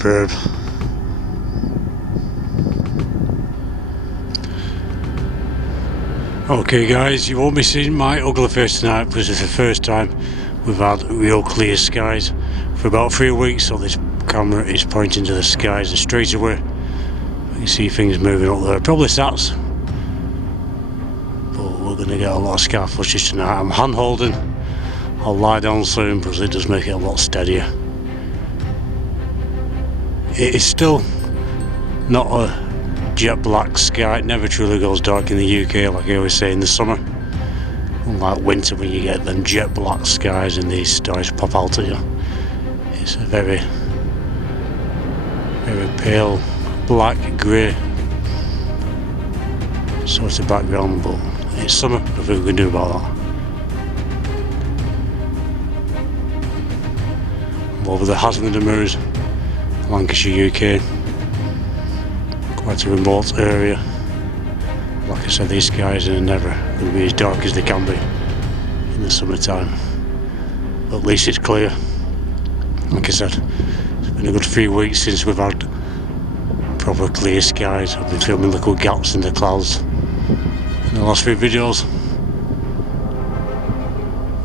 superb. Okay guys, you won't be seeing my ugly face tonight because it's the first time we've had real clear skies for about 3 weeks, so this camera is pointing to the skies and straight away you can see things moving up there. Probably sats, but we're going to get a lot of sky footage tonight. I'm hand holding, I'll lie down soon because it does make it a lot steadier. It is still not a jet black sky, it never truly goes dark in the UK like I always say in the summer. Unlike winter when you get them jet black skies and these stars pop out at you. It's a very, very pale black grey sort of background, but it's summer, nothing we can do about that. I'm over the Hasland and Moors, Lancashire, UK. Quite a remote area. Like I said, these skies are never going to be as dark as they can be in the summertime. But at least it's clear. Like I said, it's been a good 3 weeks since we've had proper clear skies. I've been filming little gaps in the clouds in the last few videos.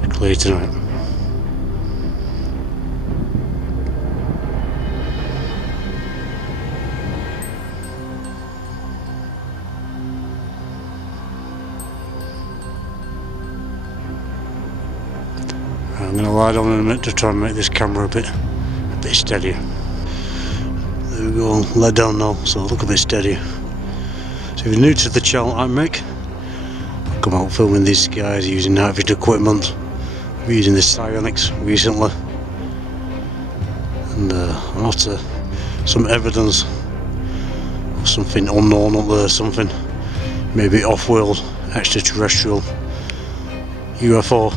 It's clear tonight. I'm going to lie down in a minute to try and make this camera a bit steadier. There we go, lay down now, so look a bit steadier. So if you're new to the channel, I'm Mick. I've come out filming these skies using Nightvision equipment. I'm using this Sionyx recently, and after some evidence of something unknown up there, something maybe off-world, extraterrestrial, UFO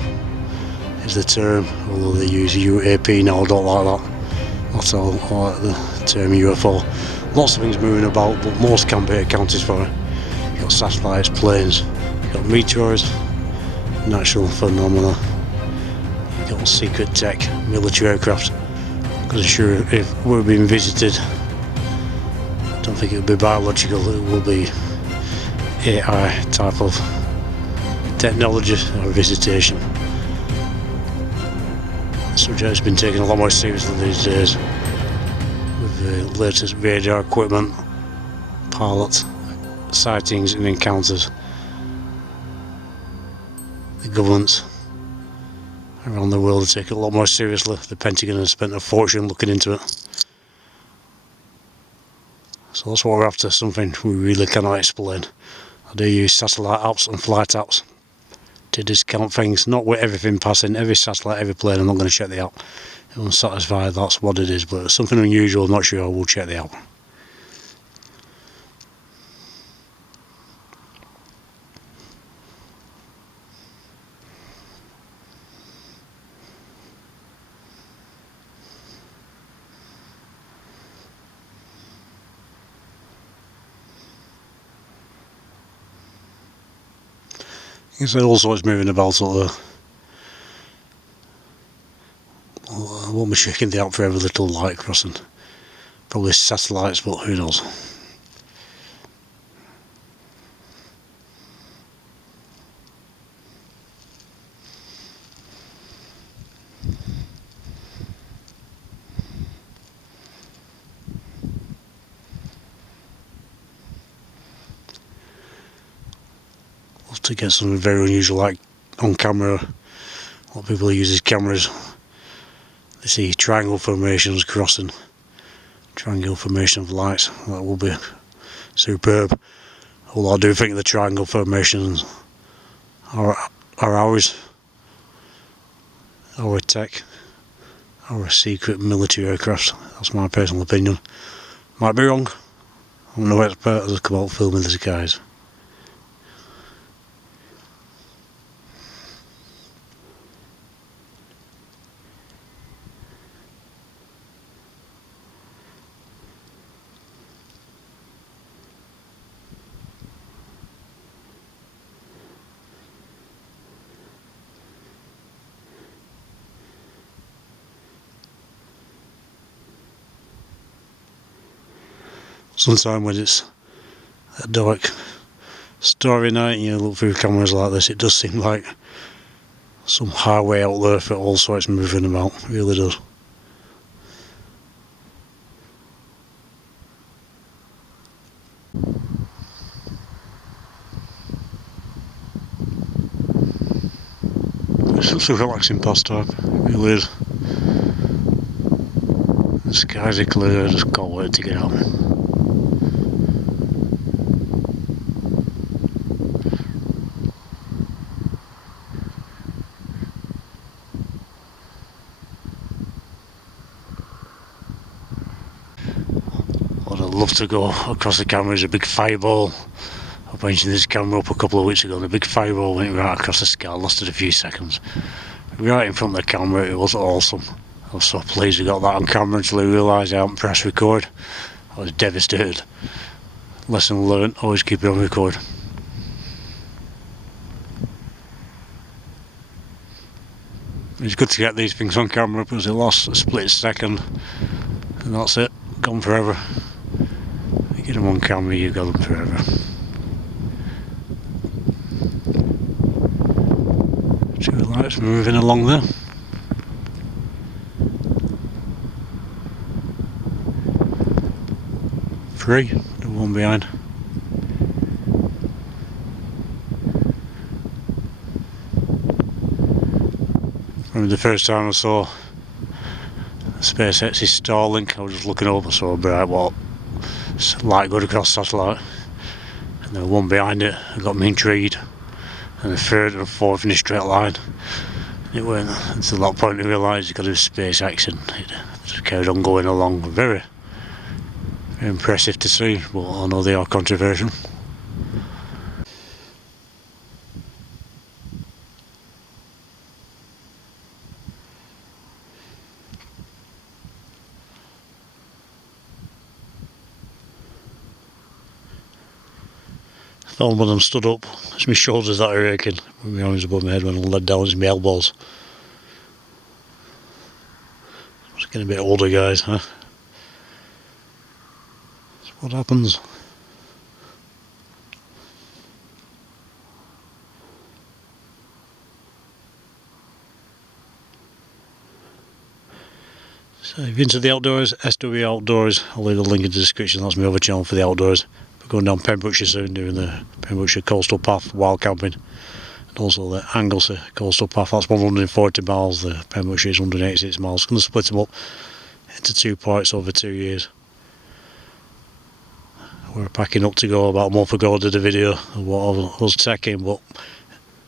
is the term, although they use UAP now. I don't like that. That's all I like the term UFO. Lots of things moving about, but most can be accounted for. You've got satellites, planes, you've got meteors, natural phenomena, you've got secret tech, military aircraft. Because I'm sure if we're being visited, I don't think it would be biological, it will be AI type of technology or visitation. The subject has been taken a lot more seriously these days with the latest radar equipment, pilot sightings and encounters. The governments around the world take it a lot more seriously. The Pentagon has spent a fortune looking into it. So that's what we're after, something we really cannot explain. I do use satellite apps and flight apps to discount things, not with everything passing, every satellite, every plane. I'm not going to check the app. If I'm satisfied that's what it is, but it's something unusual, I'm not sure, I will check the app. You can see also it's moving about up there. I won't be checking the app for every little light crossing. Probably satellites, but who knows. To get something very unusual like on camera. A lot of people use these cameras. They see triangle formations crossing. Triangle formation of lights. That will be superb. Although I do think the triangle formations are ours. Our tech. Our secret military aircraft. That's my personal opinion. Might be wrong. I'm no expert as I come out filming the skies. Sometimes when it's a dark, starry night and you look through cameras like this, it does seem like some highway out there for all sorts moving about. It really does. It's such a relaxing pastime, it really is. The skies are clear, I just can't wait to get out. What I'd love to go across the camera is a big fireball. I mentioned this camera up a couple of weeks ago and a big fireball went right across the sky, lasted a few seconds. Right in front of the camera, it was awesome. I was so pleased we got that on camera until I realised I hadn't pressed record. I was devastated. Lesson learned, always keep it on record. It's good to get these things on camera because it lasts a split second and that's it, gone forever. You get them on camera, you've got them forever. Two lights moving along there. Three, the one behind. I remember the first time I saw SpaceX's Starlink, I was just looking over, saw a bright light going across satellite, and the one behind it got me intrigued, and the third and fourth in a straight line. It went until that point I realised it got to SpaceX, and it just carried on going along. Very impressive to see, but I know they are controversial. I found when I'm stood up, it's my shoulders that are aching. My arms above my head when I'm led down, it's my elbows. It's getting a bit older, guys, huh? That's what happens. So if you're into the outdoors, SW Outdoors, I'll leave the link in the description. That's my other channel for the outdoors. We're going down Pembrokeshire soon, doing the Pembrokeshire Coastal Path wild camping, and also the Anglesey Coastal Path. That's 140 miles. The Pembrokeshire is 186 miles. Going to split them up into 2 parts over 2 years. We're packing up to go. About a month ago I did a video of what I was taking, but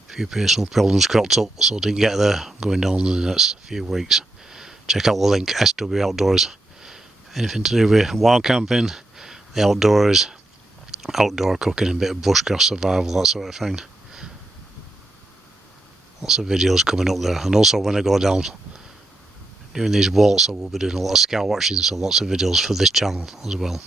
a few personal problems cropped up, so I didn't get there. I'm going down in the next few weeks. Check out the link, SW Outdoors. Anything to do with wild camping, the outdoors, outdoor cooking, a bit of bushcraft survival, that sort of thing. Lots of videos coming up there. And also when I go down doing these walks, I will be doing a lot of skywatching, so lots of videos for this channel as well.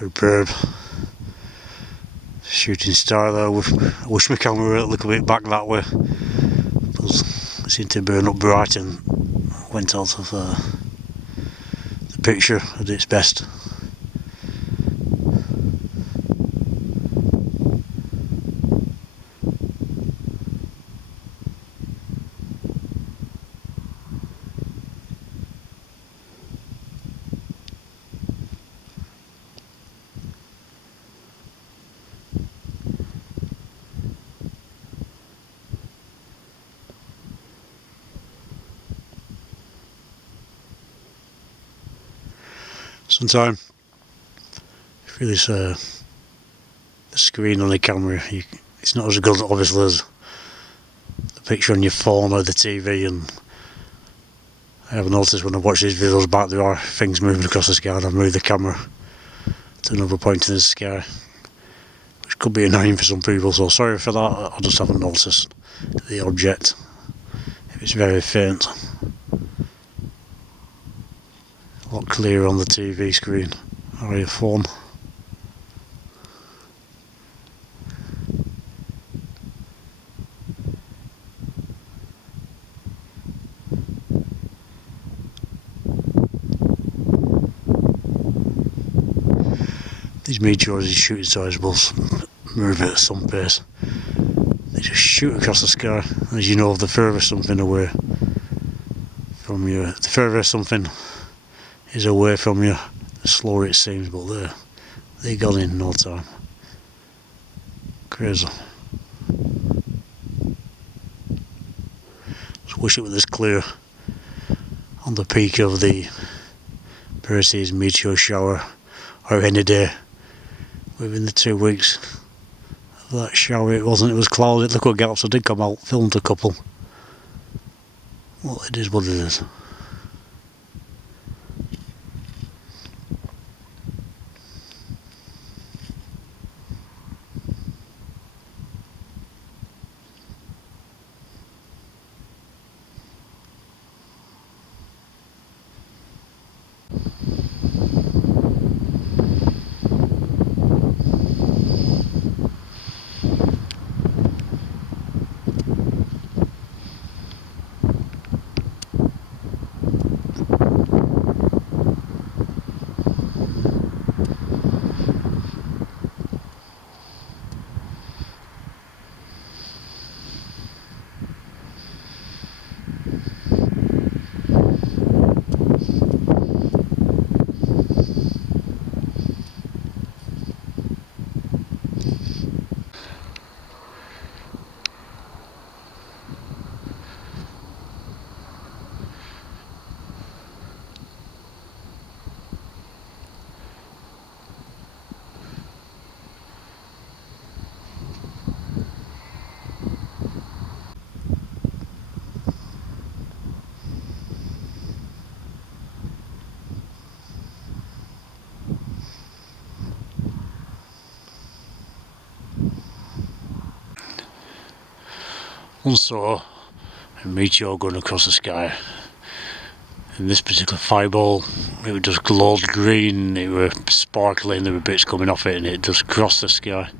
Superb. Shooting star there. I wish my camera were a little bit back that way. It seemed to burn up bright and went out of the picture at its best. Sometimes if you really the screen on the camera, it's not as good obviously as the picture on your phone or the TV, and I have noticed when I watch these videos back there are things moving across the sky and I've moved the camera to another point in the sky, which could be annoying for some people, so sorry for that. I just haven't noticed the object if it's very faint. A lot clearer on the TV screen or your phone. These meteors, these shooting stars will move at some pace. They just shoot across the sky. As you know, the further something away from you, the further something is away from you, the slower it seems, but they're gone in no time. Crazy. Just wish it was this clear on the peak of the Perseus meteor shower, or any day within the 2 weeks of that shower. It was cloudy. Look what gaps I did come out, filmed a couple. Well, it is what it is. And saw a meteor going across the sky. In this particular fireball, it was just glowed green, it was sparkling, there were bits coming off it, and it just crossed the sky.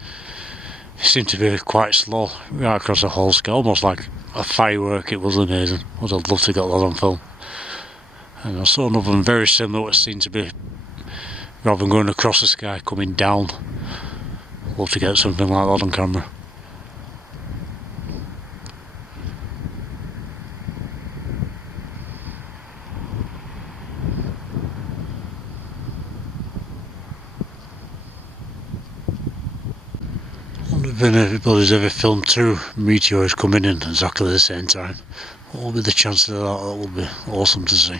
It seemed to be quite slow, right across the whole sky, almost like a firework. It was amazing. I'd love to get that on film. And I saw another one very similar, what seemed to be, rather than going across the sky, coming down. I'd love to get something like that on camera. If anybody's ever filmed two meteors coming in exactly at the same time, what will be the chances of that? That will be awesome to see.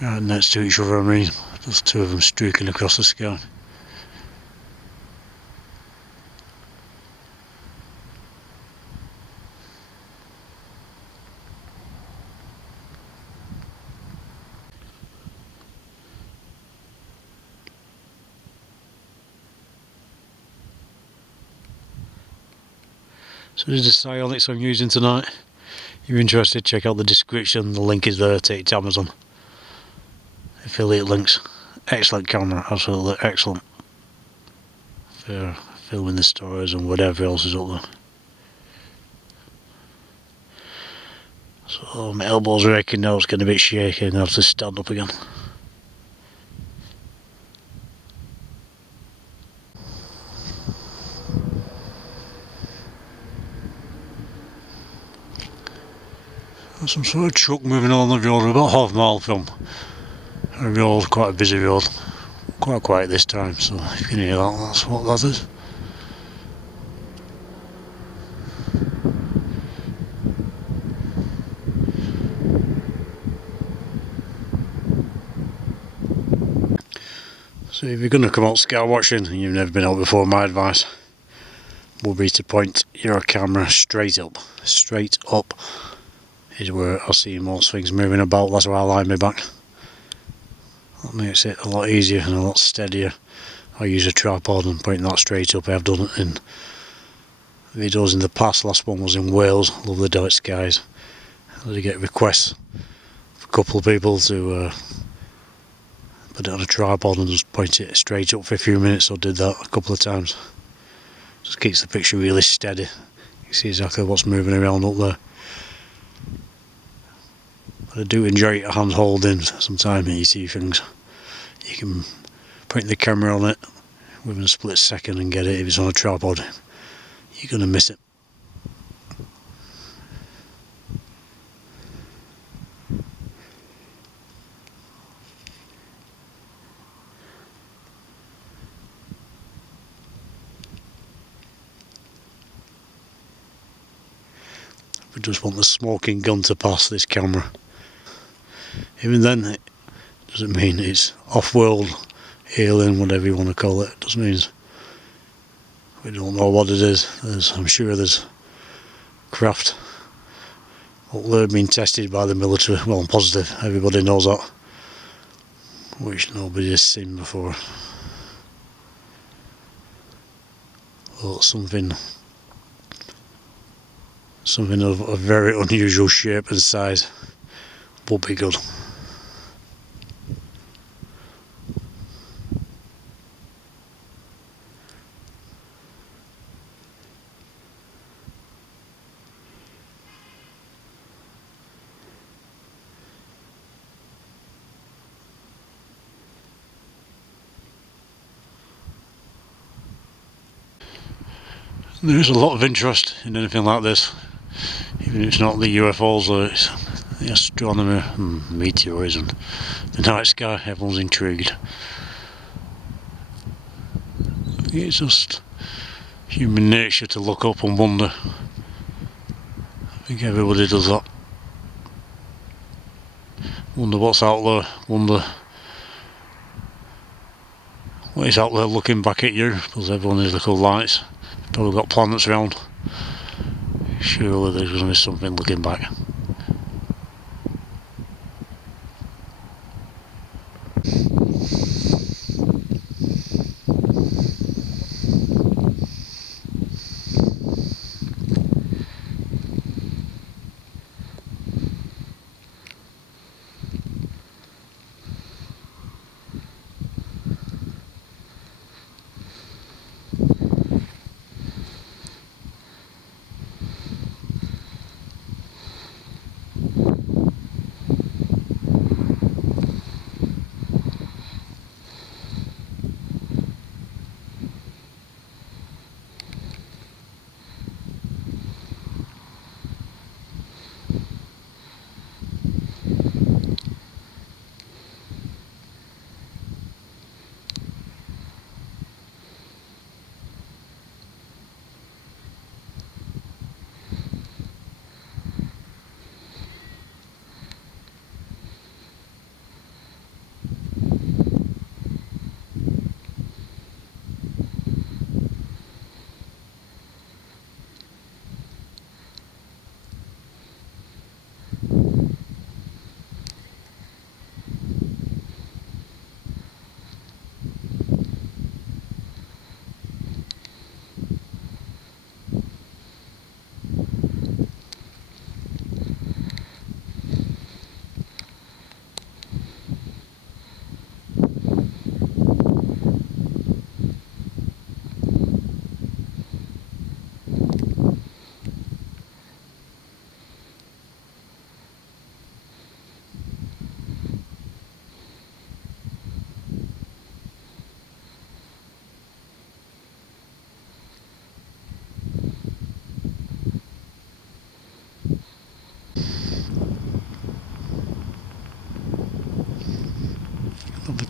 Right next to each other, I mean, just two of them streaking across the sky. So this is the Sionyx I'm using tonight. If you're interested, check out the description, the link is there, take it to Amazon. affiliate links. Excellent camera, absolutely excellent for filming the stories and whatever else is up there. So my elbows are aching now, it's getting a bit shaky and I have to stand up again. There's some sort of truck moving along the road, about half a mile from a road, quite a busy road. Quite quiet this time, so if you can hear that, that's what that is. So if you're going to come out skywatching and you've never been out before, my advice would be to point your camera straight up. Straight up is where I see most things moving about, that's where I lie my back. That makes it a lot easier and a lot steadier. I use a tripod and point that straight up. I've done it in videos in the past. Last one was in Wales, love the dark skies. I did get requests for a couple of people to put it on a tripod and just point it straight up for a few minutes. So I did that a couple of times. Just keeps the picture really steady. You see exactly what's moving around up there. But I do enjoy hand holding sometimes when you see things. You can point the camera on it within a split second and get it. If it's on a tripod, you're going to miss it. We just want the smoking gun to pass this camera. Even then, it doesn't mean it's off-world, alien, whatever you want to call it. It just means we don't know what it is. I'm sure there's craft up there being tested by the military. Well, I'm positive everybody knows that, which nobody has seen before. But something of a very unusual shape and size would be good. There is a lot of interest in anything like this, even if it's not the UFOs or it's the astronomy and meteors and the night sky. Everyone's intrigued. It's just human nature to look up and wonder. I think everybody does that. Wonder what's out there, wonder what is out there looking back at you, because everyone has little lights. Probably got planets around. Surely there's going to be something looking back.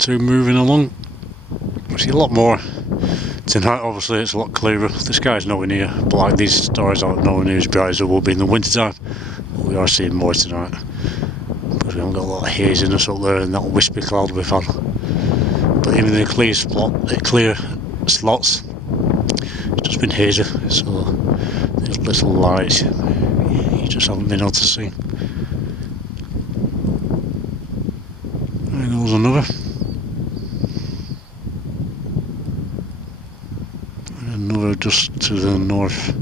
two moving along. I see a lot more tonight. Obviously it's a lot clearer. The sky's nowhere near black. These stars aren't nowhere near as bright as they will be in the winter time, but we are seeing more tonight because we haven't got a lot of haziness up there and that wispy cloud we've had. But even the clear slots, it's just been hazy, so there's little lights you just haven't been able to see. There goes another. Another just to the north,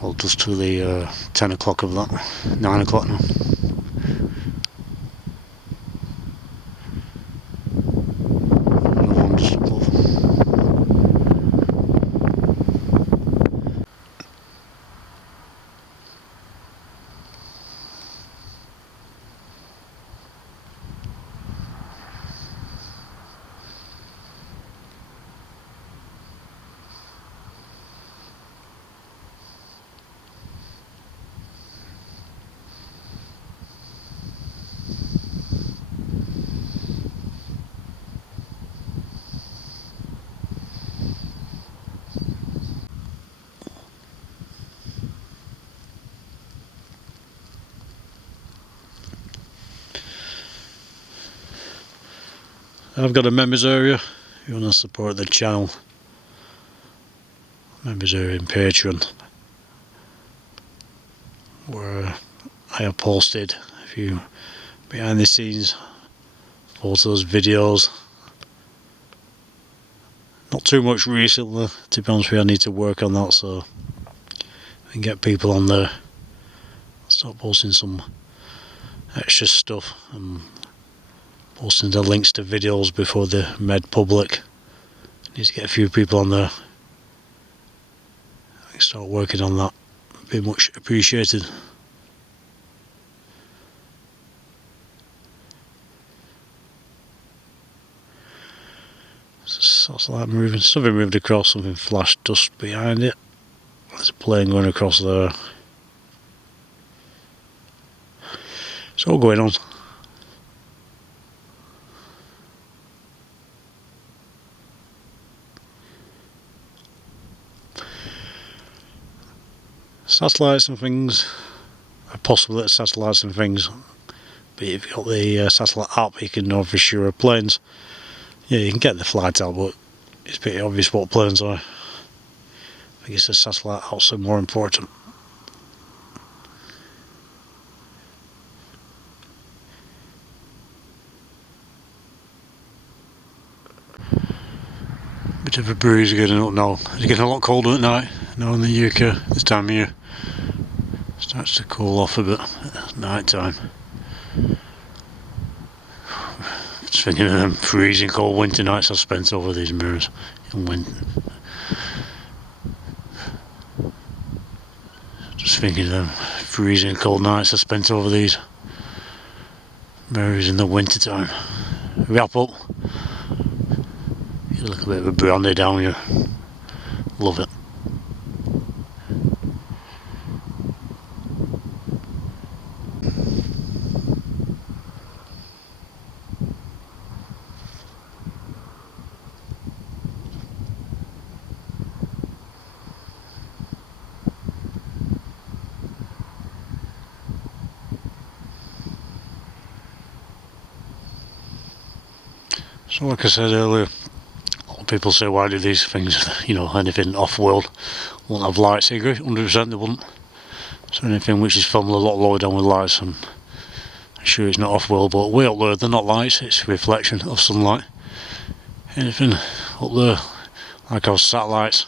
well, just to the 10 o'clock of that, 9 o'clock now. Another one just above. I've got a members area. If you want to support the channel, members area in Patreon, where I have posted a few behind the scenes photos, videos. Not too much recently, to be honest with you. I need to work on that so I can get people on there. Start posting some extra stuff and posting the links to videos before they're made public. Need to get a few people on there. I can start working on that. Be much appreciated. That's like moving. Something moved across, something flashed just behind it. There's a plane going across there. It's all going on. Satellites and things, possibly satellites and things, but if you've got the satellite app you can know for sure planes. Yeah, you can get the flight out, but it's pretty obvious what planes are. I guess the satellite apps are more important. Bit of a breeze getting up now. It's getting a lot colder at night now in the UK this time of year. Starts to cool off a bit at night time. Just thinking of them freezing cold winter nights I've spent over these mirrors in winter. Just thinking of them freezing cold nights I spent over these mirrors in the winter time. Wrap up. You look a bit of a brandy down here. Love it. So like I said earlier, a lot of people say why do these things, you know, anything off-world won't have lights. I agree, 100% they wouldn't. So anything which is filmed a lot lower down with lights, I'm sure it's not off-world, but way up there they're not lights, it's a reflection of sunlight. Anything up there, like our satellites,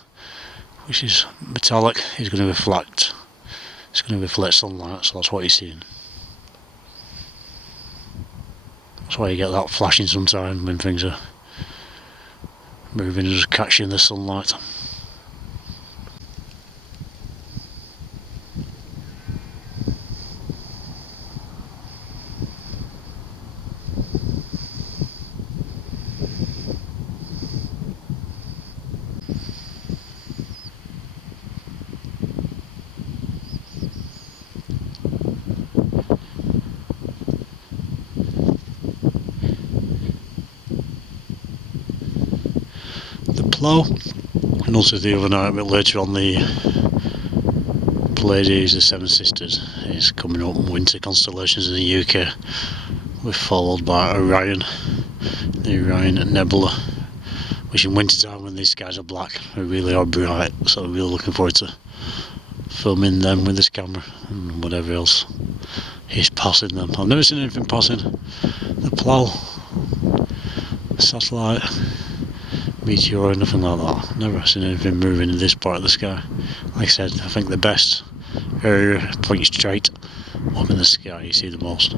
which is metallic, is going to reflect. It's going to reflect sunlight, so that's what you're seeing. That's why you get that flashing sometimes when things are moving and just catching the sunlight. flow. I noticed the other night, a bit later on, the Pleiades, the Seven Sisters, is coming up in winter constellations in the UK. We're followed by Orion, the Orion Nebula, which in winter time when these skies are black, they really are bright, so I'm really looking forward to filming them with this camera and whatever else is passing them. I've never seen anything passing the plough, satellite, Meteor or anything like that. I've never seen anything moving in this part of the sky. Like I said, I think the best area points straight up in the sky, you see the most.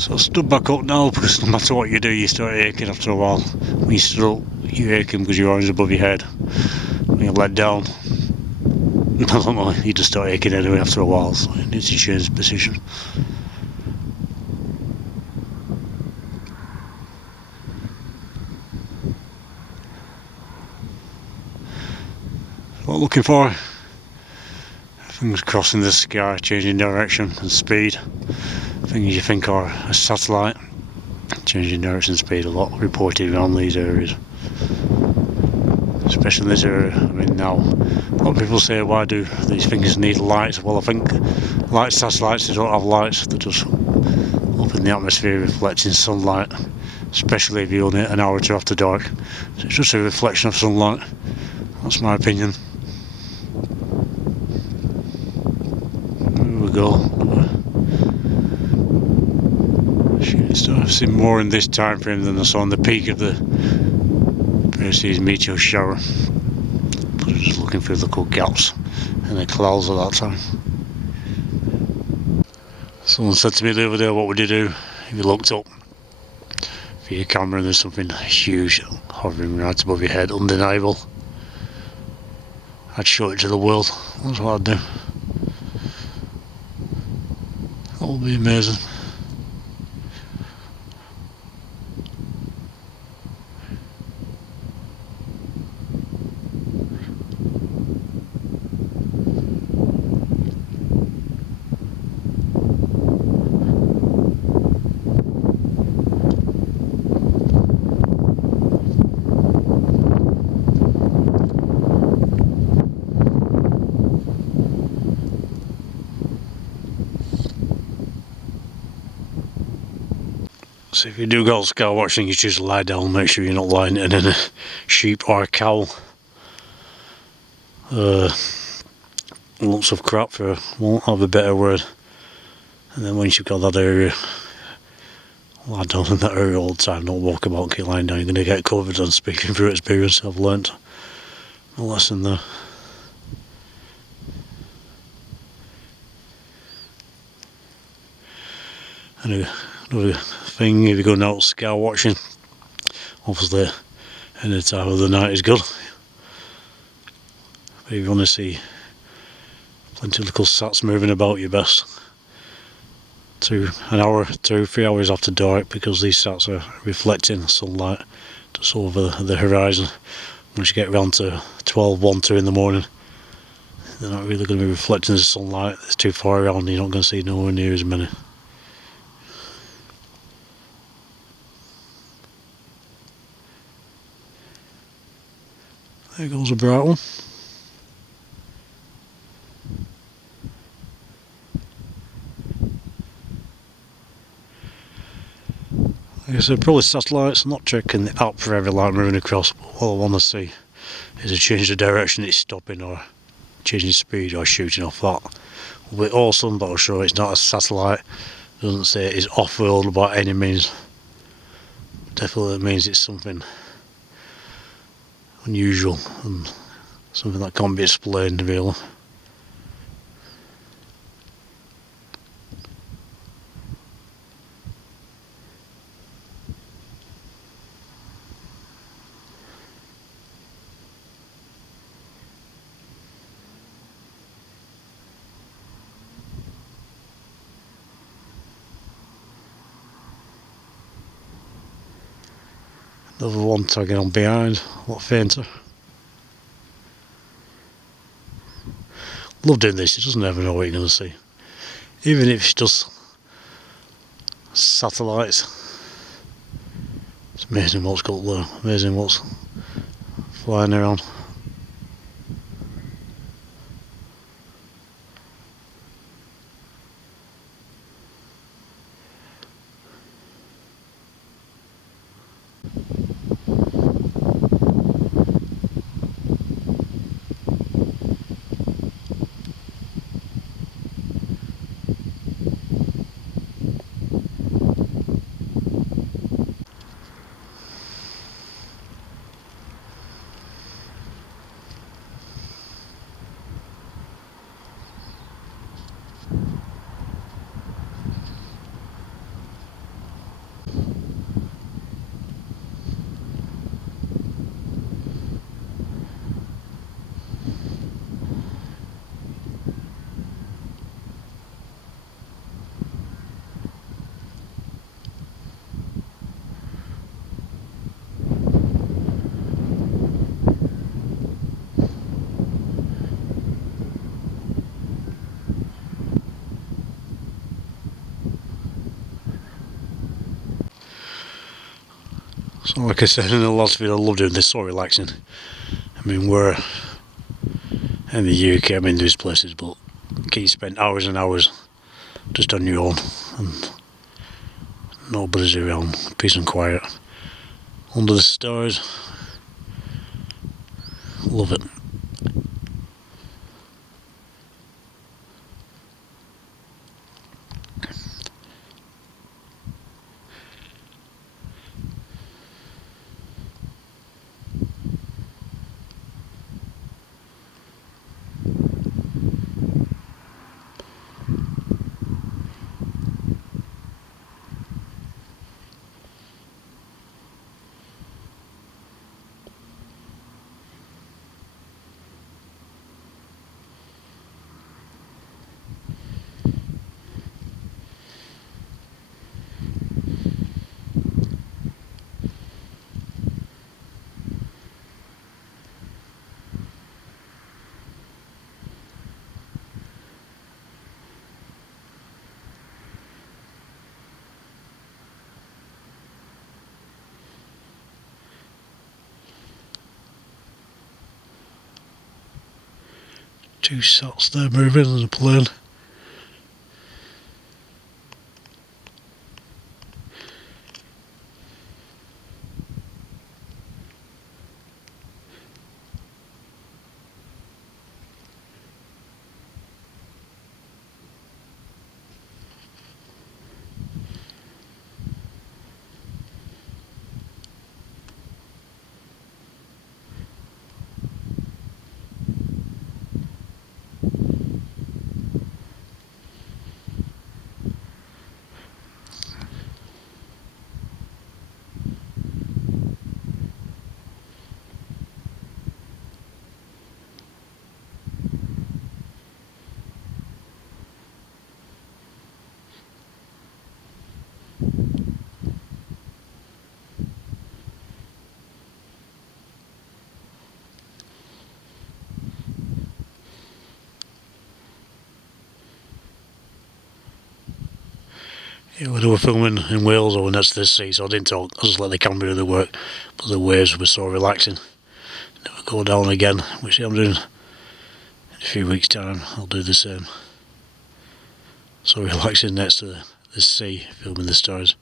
So I stood back up now because no matter what you do you start aching after a while. When you stood up you're aching because your arms above your head. When you're let down, I don't know, you just start aching anyway after a while, so you need to change position. What I'm looking for, things crossing the sky, changing direction and speed. Things you think are a satellite, changing direction and speed a lot, reported around these areas. Especially in this area, I mean now, a lot of people say why do these things need lights? Well I think light satellites, they don't have lights, they're just up in the atmosphere reflecting sunlight, especially if you only an hour or two after dark. So it's just a reflection of sunlight, that's my opinion. There we go. I've seen more in this time frame than I saw on the peak of the Perseus meteor shower. But I was just looking for little gaps in the clouds at that time. Someone said to me the other day, what would you do if you looked up for your camera and there's something huge hovering right above your head, undeniable? I'd show it to the world. That's what I'd do. That would be amazing. So if you do go sky watching, you just lie down, make sure you're not lying in a sheep or a cow. Lots of crap, for won't have a better word. And then once you've got that area, lie down in that area all the time, don't walk about, keep lying down, you're going to get covered. And speaking through experience, I've learnt a lesson there. And another thing, if you're going out sky watching, obviously any time of the night is good. But if you want to see plenty of little sats moving about, you best 3 hours after dark, because these sats are reflecting sunlight just over the horizon. Once you get around to 12, 1, 2 in the morning, they're not really going to be reflecting the sunlight. It's too far around, you're not going to see nowhere near as many. There goes a bright one. Like I said, probably satellites. I'm not checking the app for every light moving across, but what I want to see is a change of direction, it's stopping, or changing speed, or shooting off. That will be awesome, but I'll show it's not a satellite. It doesn't say it's off-world by any means. Definitely means it's something unusual and something that can't be explained really. Another one tagging on behind, a lot fainter. Love doing this, you just never know what you're going to see. Even if it's just satellites. It's amazing what's got there, amazing what's flying around. So like I said in the last video, I love doing this, so relaxing. I mean, we're in the UK, I'm in these places, but you can spend hours and hours just on your own and nobody's around, peace and quiet, under the stars. Love it. Two shots there moving in the plane. Yeah, we were filming in Wales over next to the sea, so I didn't talk. I just let the camera do the work. But the waves were so relaxing. Never go down again, which I'm doing in a few weeks' time. I'll do the same. So relaxing next to the sea, filming the stars.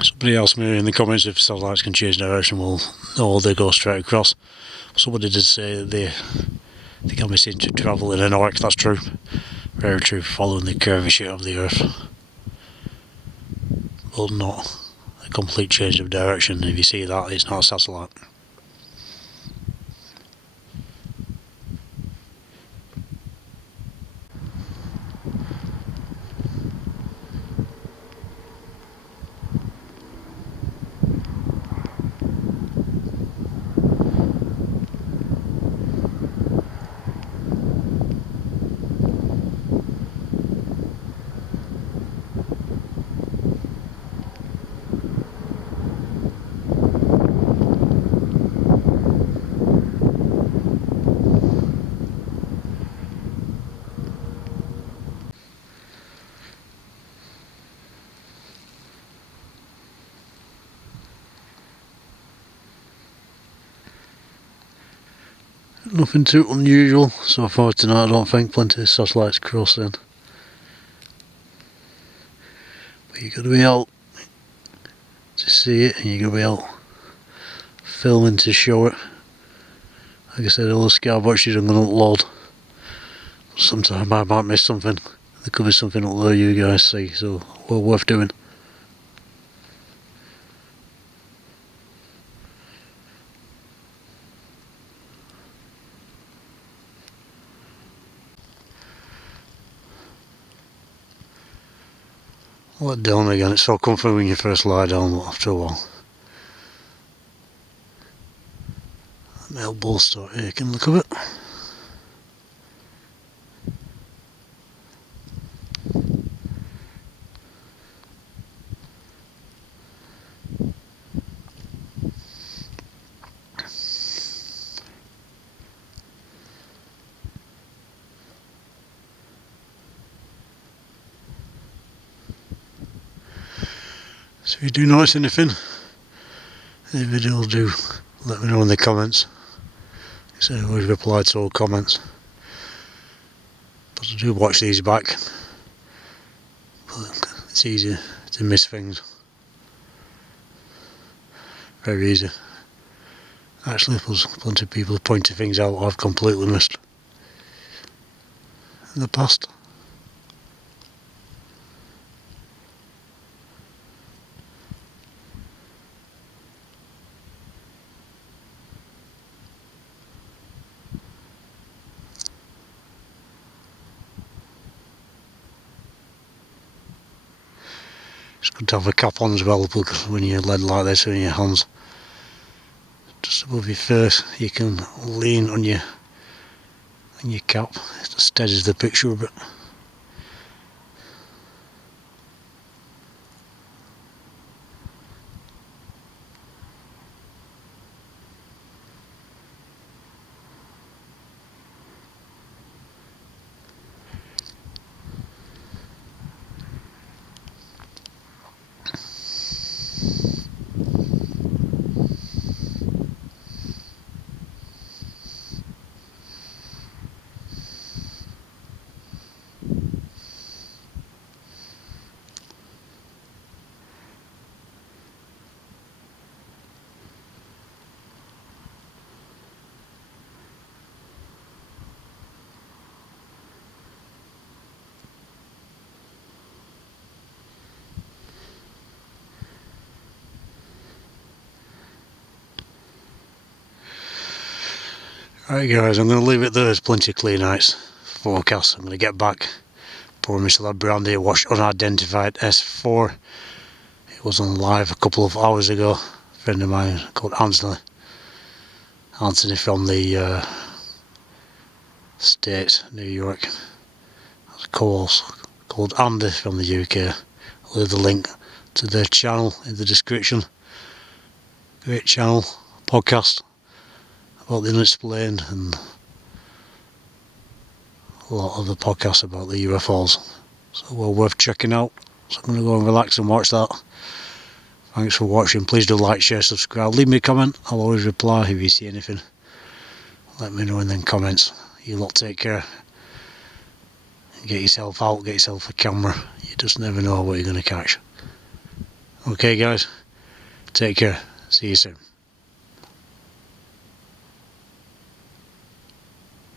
Somebody asked me in the comments if satellites can change direction. Well, no, they go straight across. Somebody did say that they can be seen to travel in an arc. That's true, very true, following the curvature of the Earth, but not a complete change of direction. If you see that, it's not a satellite. Nothing too unusual so far tonight, I don't think. Plenty of satellites crossing. But you've got to be out to see it, and you've got to be out filming to show it. Like I said, all the Skywatches I'm going to upload. Sometime I might miss something. There could be something up there you guys see, so well worth doing. I'll let down again. It's so comfy when you first lie down, but after a while my elbows start aching. Look at it. So if you do notice anything in the video, do let me know in the comments. So I always reply to all comments. But I do watch these back. But it's easy to miss things. Very easy. Actually, there's plenty of people pointing things out I've completely missed in the past. It's good to have a cap on as well, because when you're led like this in your hands just above your face, you can lean on your cap. It steadies the picture a bit. Right guys, I'm going to leave it there. There's plenty of clear nights forecast. I'm going to get back. Poor Mr. Lad Brandy watched unidentified S4. He was on live a couple of hours ago. A friend of mine called Anthony from the States, New York. There's a co-host called Andy from the UK. I'll leave the link to their channel in the description. Great channel, podcast about the unexplained, and a lot of the podcasts about the UFOs. So well worth checking out. So I'm going to go and relax and watch that. Thanks for watching. Please do like, share, subscribe. Leave me a comment. I'll always reply if you see anything. Let me know in the comments. You lot take care. Get yourself out, get yourself a camera. You just never know what you're going to catch. Okay guys, take care. See you soon.